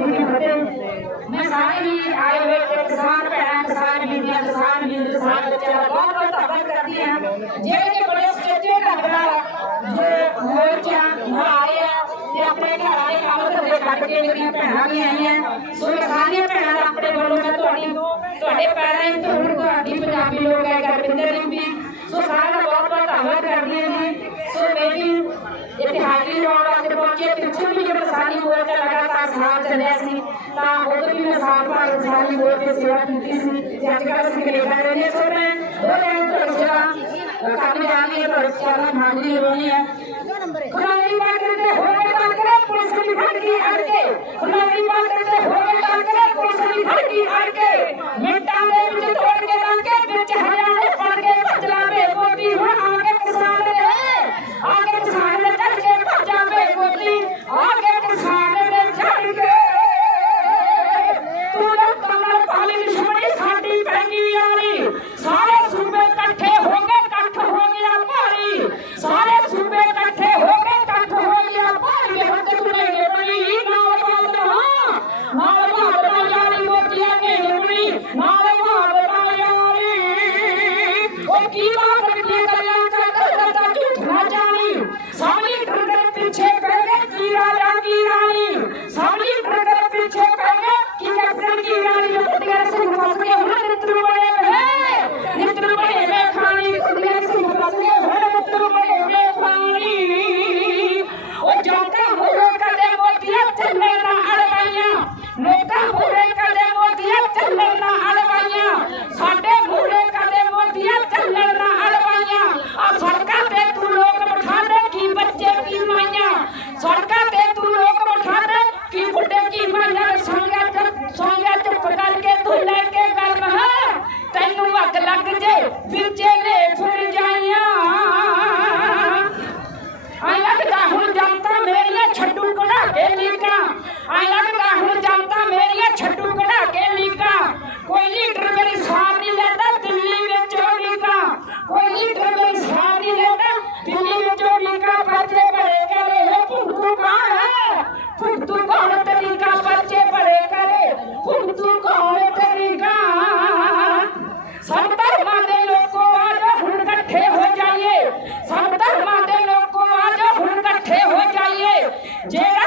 मैं सारे ही आयुर्वेद के किसान पैरान किसान मीडिया किसान मीडिया किसान बच्चे बहुत बहुत ताकत करती हैं। जे के बड़े स्टेटे का बड़ा जो मोर क्या यहाँ आए हैं, ये अपने घर आए काम तो दे काट के मेरी भैना भी आई हैं। सो मैं सारी भैना अपने बोलो मैं थोड़ी थोड़े पैरां तो हूँ थोड़ी पंजाबी लोग है गुरविंदर जी भी। सो सारा बहुत बहुत धन्यवाद करती हैं। जी सो मेरी इतिहासी रोड ਇੱਥੇ ਹਾਜ਼ਰੀ ਲਾਉਣ ਵਾਸਤੇ ਪਹੁੰਚੇ ਪਿੱਛੇ ਵੀ ਜਿਹੜਾ ਸਾਡੀ ਮੋਰਚਾ ਲਗਾਤਾਰ ਸਾਥ ਚੱਲਿਆ ਸੀ ਤਾਂ ਉਦੋਂ ਵੀ ਮੈਂ ਸਾਥ ਭਾਰਤ ਸਾਰੀ ਮੋਰਚੇ ਸੇਵਾ ਕੀਤੀ ਸੀ ਤੇ ਅੱਜ ਕੱਲ੍ਹ ਅਸੀਂ ਕੈਨੇਡਾ ਰਹਿੰਦੇ ਹਾਂ। ਸੋ ਮੈਂ ਦੋ ਦਿਨ ਤੋਂ ਸੇਵਾ ਕਰਨ ਜਾ ਰਹੀ ਹਾਂ ਪਰ ਚਰਨ ਹਾਜ਼ਰੀ ਲਵਾਉਣੀ ਹੈ ਖੁਦਾਈ Hallelujah. Llega